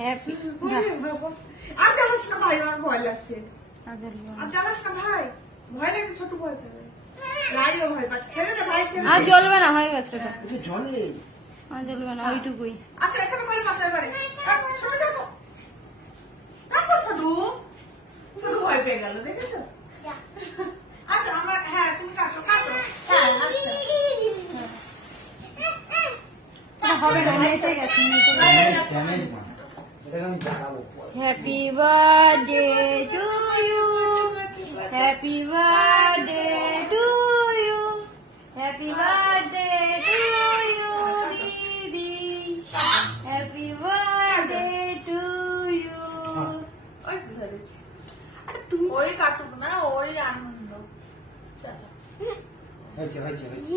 Happy আর জানাস না ভাই, আমার ভয় লাগছে। আর জানাস না ভাই, ভয় লাগছে, ছোট ভয় পাবে। রাইও ভয় পাচ্ছে, ছেড়ে দে ভাই, ছেড়ে দে। আর জ্বলবে না, হয়ে গেছে ওটা। জলে আর জ্বলবে না, ওইটুকুই। আচ্ছা এখানে করে পাশে বাড়ি ছোট দেখো দেখো, ছোট ছোট ভয় পেয়ে গেল, দেখেছো? আচ্ছা আমার, হ্যাঁ তুমি কাটো কাটো। হ্যাঁ আচ্ছা হবে না, এসে গেছে। ড্যামেজ না, এটাকে আমি জ্বালাবো। Happy birthday to you, happy birthday to you, happy birthday to you দিদি, হ্যাপি বার্থডে টু ইউ। ওই ধরেছি। আরে তুমি ওই কাটুক না, ওই আনন্দ। চলো হয়েছে হয়েছে হয়েছে।